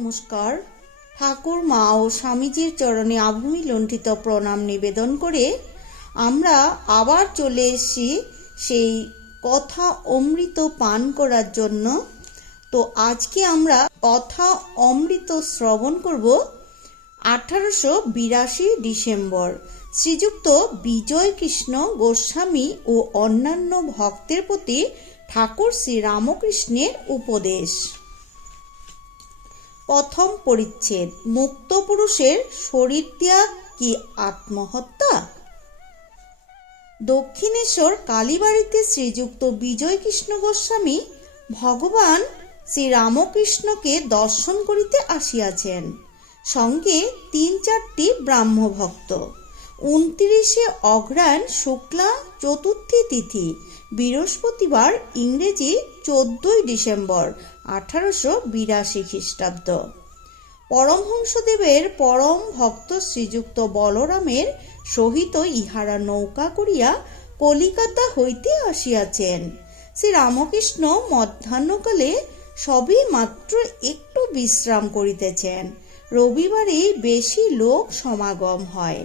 নমস্কার। ঠাকুর, মা ও স্বামীজির চরণে আভূমি লণ্ঠিত প্রণাম নিবেদন করে আমরা আবার চলে এসেছি সেই কথা অমৃত পান করার জন্য। তো আজকে আমরা কথা অমৃত শ্রবণ করব আঠারোশো বিরাশি ডিসেম্বর। শ্রীযুক্ত বিজয় কৃষ্ণ গোস্বামী ও অন্যান্য ভক্তের প্রতি ঠাকুর শ্রী রামকৃষ্ণের উপদেশ। প্রথম পরিচ্ছেদ। মুক্ত পুরুষের শরীর ত্যাগ কি আত্মহত্যা? দক্ষিণেশ্বর কালীবাড়িতে শ্রীযুক্ত বিজয় কৃষ্ণ গোস্বামী ভগবান শ্রী রামকৃষ্ণকে দর্শন করিতে আসিয়াছেন। সঙ্গে তিন চারটি ব্রাহ্ম ভক্ত উনত্রিশে অঘ্রায়ণ শুক্লা চতুর্থী তিথি, বৃহস্পতিবার ইংরেজি চোদ্দই ডিসেম্বর আঠারোশো বিরাশি খ্রিস্টাব্দ। পরমহংসদেবের পরম ভক্ত শ্রীযুক্ত বলরামের সহিত ইহারা নৌকা করিয়া কলিকাতা হইতে আসিয়াছেন। শ্রী রামকৃষ্ণ মধ্যাহ্নকালে সবই মাত্র একটু বিশ্রাম করিতেছেন। রবিবারে বেশি লোক সমাগম হয়।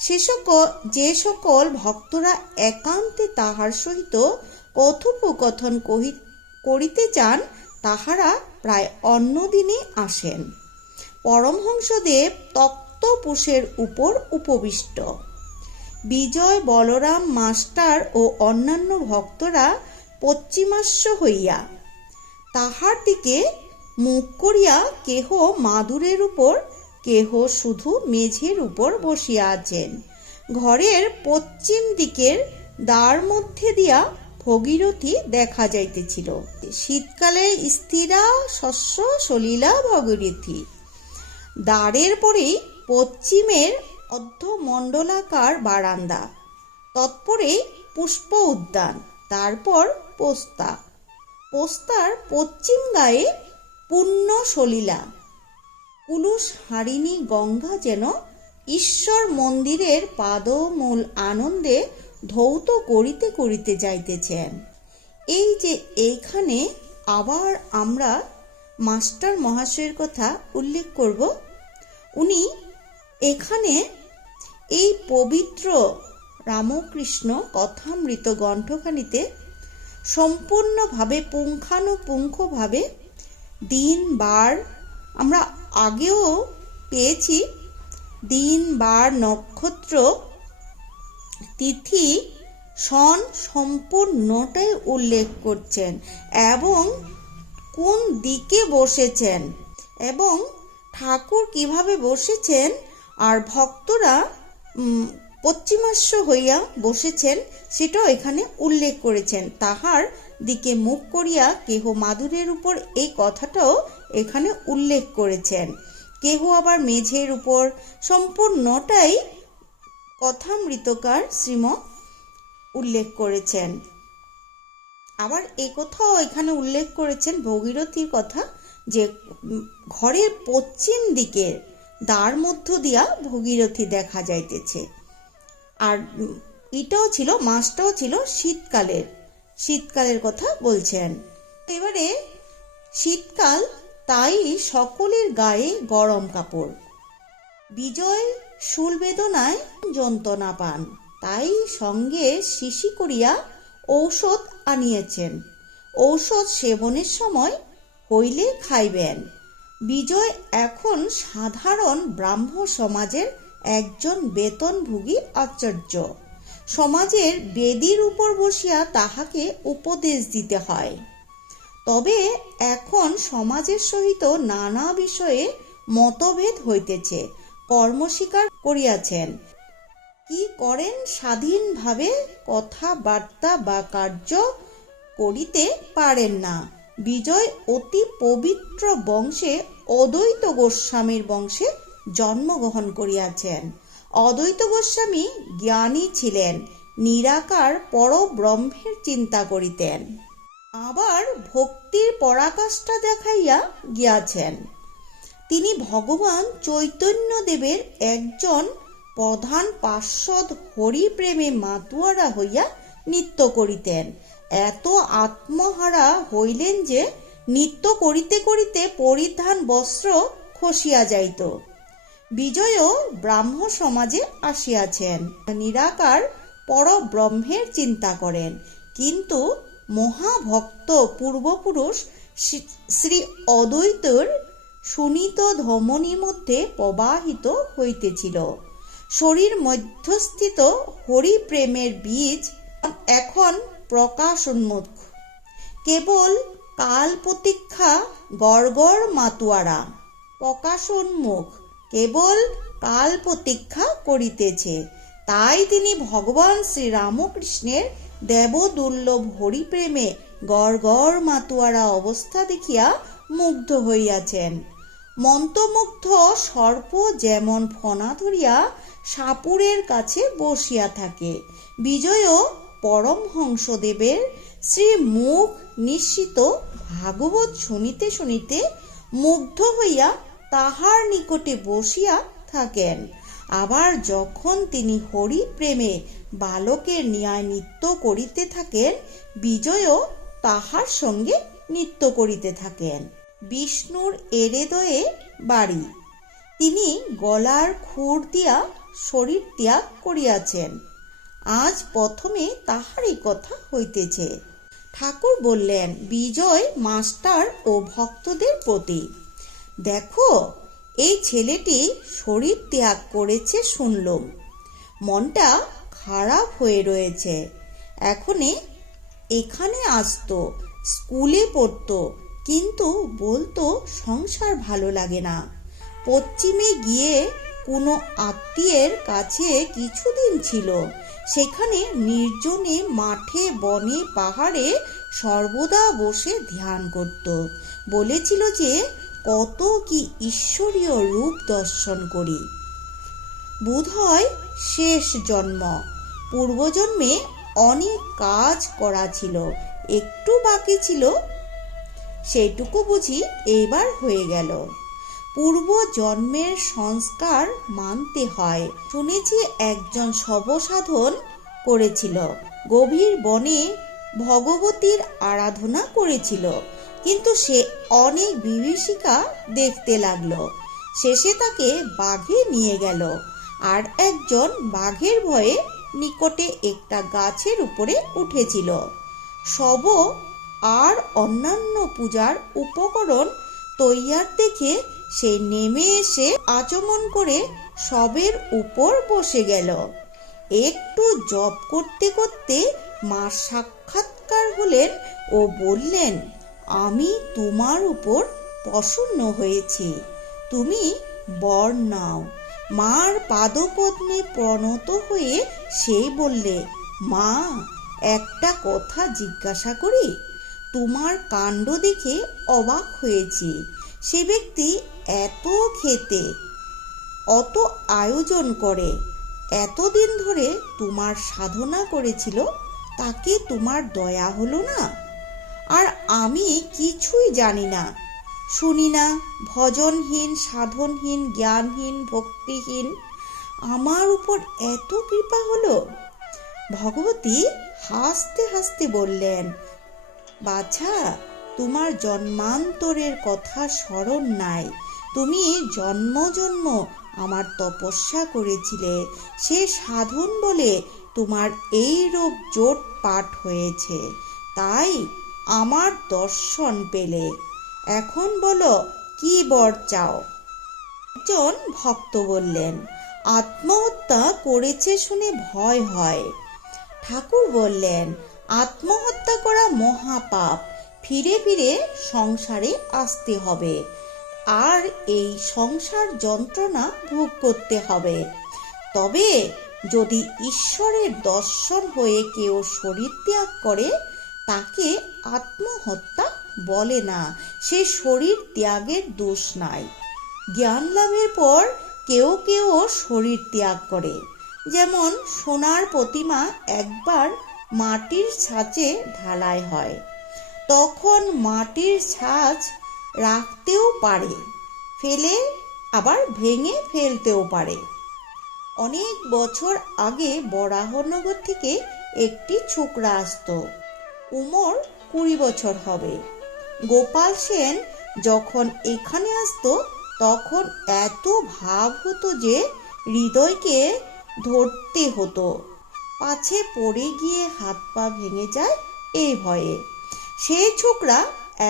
সে সকল, যে সকল ভক্তরা একান্তে তাহার সহিত কথোপকথন করিতে চান তাহারা প্রায় অন্য দিনে আসেন। পরমহংসদেব তক্তপোষের উপর উপবিষ্ট। বিজয় বলরাম মাস্টার ও অন্যান্য ভক্তরা পশ্চিমাস্য হইয়া তাহার দিকে মুখ করিয়া কেহ মাদুরের উপর, কেহ শুধু মেঝের উপর বসিয়া আছেন। ঘরের পশ্চিম দিকের দ্বার মধ্যে দিয়া ভগীরথী দেখা যাইতেছিল। শীতকালে স্থিরা শস্য সলিলা ভগীরথী। দ্বারের পরেই পশ্চিমের অর্ধমণ্ডলাকার বারান্দা, তৎপরে পুষ্প উদ্যান, তারপর পোস্তা। পোস্তার পশ্চিম গায়ে পূর্ণ সলিলা। পুলুষ হারিণী গঙ্গা যেন ঈশ্বর মন্দিরের পাদমূল আনন্দে ধৌত করিতে করিতে যাইতেছেন। এই যে এইখানে আবার আমরা মাস্টার মহাশয়ের কথা উল্লেখ করব, উনি এখানে এই পবিত্র রামকৃষ্ণ কথামৃত গ্রন্থখানিতে সম্পূর্ণভাবে পুঙ্খানুপুঙ্খভাবে দিন বার আমরা আগেও পেয়েছি দিন বার নক্ষত্র তিথি সন সম্পূর্ণটাই উল্লেখ করছেন এবং কোন দিকে বসেছেন এবং ঠাকুর কীভাবে বসেছেন আর ভক্তরা পশ্চিমাস্য হইয়া বসেছেন সেটাও এখানে উল্লেখ করেছেন। তাহার দিকে মুখ করিয়া কেহ মাদুরের উপর এই কথাটাও এখানে উল্লেখ করেছেন। কেহ আবার মেঝের উপর সম্পূর্ণটাই কথামৃতকার শ্রীম উল্লেখ করেছেন। আবার এ কথাও এখানে উল্লেখ করেছেন ভগীরথীর কথা যে ঘরের পশ্চিম দিকের দ্বার মধ্য দিয়া ভগীরথী দেখা যাইতেছে। আর এটাও ছিল মাসটাও ছিল শীতকালের শীতকালের কথা বলছেন। এবারে শীতকাল তাই সকলের গায়ে গরম কাপড়। বিজয় শুল বেদনায় যন্ত্রণা পান। তাই সঙ্গে শিশি করিয়া ঔষধ আনিয়েছেন। ঔষধ সেবনের সময় হইলে খাইবেন। বিজয় এখন সাধারণ ব্রাহ্ম সমাজের একজন বেতনভোগী আচার্য। সমাজের বেদির উপর বসিয়া তাহাকে উপদেশ দিতে হয়। তবে এখন সমাজের সহিত নানা বিষয়ে মতভেদ হইতেছে। কর্মস্বীকার করিয়াছেন। কি করেন? স্বাধীনভাবে কথাবার্তা বা কার্য করিতে পারেন না। বিজয় অতি পবিত্র বংশে অদ্বৈত গোস্বামীর বংশে জন্মগ্রহণ করিয়াছেন। অদ্বৈত গোস্বামী জ্ঞানী ছিলেন, নিরাকার পরব্রহ্মের চিন্তা করিতেন। আবার ভক্তির পরাকাষ্ঠা দেখাইয়া গিয়াছেন। তিনি ভগবান চৈতন্যদেবের একজন প্রধান পার্শ্বদ হরিপ্রেমে মাতুয়ারা হইয়া নৃত্য করিতেন। এত আত্মহারা হইলেন যে নৃত্য করিতে করিতে পরিধান বস্ত্র খসিয়া যাইত। বিজয়ও ব্রাহ্ম সমাজে আসিয়াছেন। নিরাকার পরব্রহ্মের চিন্তা করেন। কিন্তু মহাভক্ত পূর্বপুরুষ শ্রী অদ্বৈতর সুনীত ধমনীর মধ্যে প্রবাহিত হইতেছিল। শরীর মধ্যস্থিত হরিপ্রেমের বীজ এখন প্রকাশ উন্মুখ কেবল কাল প্রতীক্ষা গড়গড় মাতুয়ারা। প্রকাশোন্মুখ। কেবল কাল প্রতীক্ষা করিতেছে। তাই তিনি ভগবান শ্রী রামকৃষ্ণের দেবদুর্লভ হরিপ্রেমে গড়গড় মাতুয়ারা অবস্থা দেখিয়া মুগ্ধ হইয়াছেন। মন্ত্রমুগ্ধ সর্প যেমন ফনা ধরিয়া সাপুরের কাছে বসিয়া থাকে। বিজয়ও পরমহংসদেবের শ্রী মুখ নিশ্চিত ভাগবত শুনিতে শুনিতে মুগ্ধ হইয়া তাহার নিকটে বসিয়া থাকেন। আবার যখন তিনি হরি প্রেমে বালকের ন্যায় নৃত্য করিতে থাকেন, বিজয়ও তাহার সঙ্গে নৃত্য করিতে থাকেন। বিষ্ণুর এরেদয়ে বাড়ি। তিনি গলার খুর দিয়া শরীর ত্যাগ করিয়াছেন। আজ প্রথমে তাহারই কথা হইতেছে। ঠাকুর বললেন, বিজয় মাস্টার ও ভক্তদের প্রতি, দেখো, এই ছেলেটি শরীর ত্যাগ করেছে শুনলুম। মনটা খারাপ হয়ে রয়েছে। এখনে এখানে আসতো, স্কুলে পড়তো কিন্তু বলতো সংসার ভালো লাগে না। পশ্চিমে গিয়ে কোনো আত্মীয়ের কাছে কিছুদিন ছিল। সেখানে নির্জনে মাঠে, বনে, পাহাড়ে সর্বদা বসে ধ্যান করত। বলেছিল যে, কত কি ঈশ্বরীয় রূপ দর্শন করি। বোধহয় শেষ জন্ম। পূর্বজন্মে অনেক কাজ করা ছিল। একটু বাকি ছিল সেইটুকু বুঝি এইবার হয়ে গেল। পূর্ব জন্মের সংস্কার মানতে হয়, শুনেছি একজন সবসাধন করেছিল। গভীর বনে ভগবতীর আরাধনা করেছিল, কিন্তু সে অনেক বিভীষিকা দেখতে লাগল। শেষে তাকে বাঘে নিয়ে গেল। আর একজন বাঘের ভয়ে নিকটে একটা গাছের উপরে উঠেছিল। শব আর অন্যান্য পূজার উপকরণ তৈয়ার দেখে সে নেমে এসে আচমন করে সবের উপর বসে গেল। একটু জপ করতে করতে মা সাক্ষাৎকার হলেন ও বললেন, আমি তোমার উপর প্রসন্ন হয়েছি। তুমি বর নাও। মার পাদপদ্মে প্রণত হয়ে সেই বললে, মা, একটা কথা জিজ্ঞাসা করি? তোমার কাণ্ড দেখে অবাক হয়েছি। সে ব্যক্তি এত খেতে, অত আয়োজন করে, এতদিন ধরে তোমার সাধনা করেছিল, তাকে তোমার দয়া হলো না? আর আমি কিছুই জানি না। শুনি না, ভজনহীন, সাধনহীন, জ্ঞানহীন, ভক্তিহীন, আমার উপর এত কৃপা হলো? ভগবতী হাসতে হাসতে বললেন বাছা, তোমার জন্মান্তরের কথা স্মরণ নাই। তুমি জন্ম জন্ম আমার তপস্যা করেছিলে। সে সাধন বলে তোমার এই রূপ জোট পাঠ হয়েছে। তাই আমার দর্শন পেলে। এখন বলো, কি বর চাও? একজন ভক্ত বললেন, আত্মহত্যা করেছে শুনে ভয় হয়। ঠাকুর বললেন আত্মহত্যা করা মহাপাপ। ফিরে ফিরে সংসারে আসতে হবে। আর এই সংসার যন্ত্রণা ভোগ করতে হবে। তবে যদি ঈশ্বরের দর্শন হয়ে কেউ শরীর ত্যাগ করে, তাকে আত্মহত্যা বলে না। সে শরীর ত্যাগের দোষ নাই। জ্ঞান লাভের পর কেউ কেউ শরীর ত্যাগ করে। যেমন সোনার প্রতিমা একবার মাটির ছাঁচে ঢালাই হয়। তখন মাটির ছাঁচ রাখতেও পারে, ফেলে, আবার ভেঙে ফেলতেও পারে। অনেক বছর আগে বরাহনগর থেকে একটি ছোকরা আসতো। উমর কুড়ি বছর হবে। গোপাল সেন যখন এখানে আসতো, তখন এত ভাব হতো যে হৃদয়কে ধরতে হতো। পাছে পড়ে গিয়ে হাত পা ভেঙে যায় এই ভয়ে। সেই ছোকরা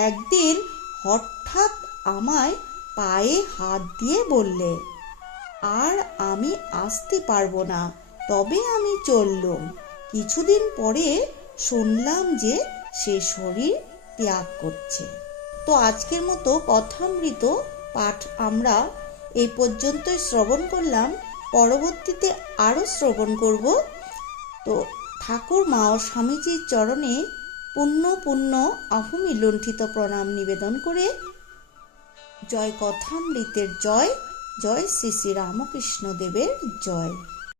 একদিন হঠাৎ আমায় পায়ে হাত দিয়ে বললে, আর আমি আসতে পারব না, তবে আমি চললুম। কিছুদিন পরে শুনলাম যে সে শরীর ত্যাগ করছে। তো আজকের মতো কথামৃত পাঠ আমরা এই পর্যন্তই শ্রবণ করলাম। পরবর্তীতে আরও শ্রবণ করব। তো ঠাকুর মা ও স্বামীজির চরণে পুণ্য পুণ্য আহমি লুণ্ঠিত প্রণাম নিবেদন করে জয় কথামৃতের জয় জয় শ্রী শ্রী রামকৃষ্ণ দেবের জয়।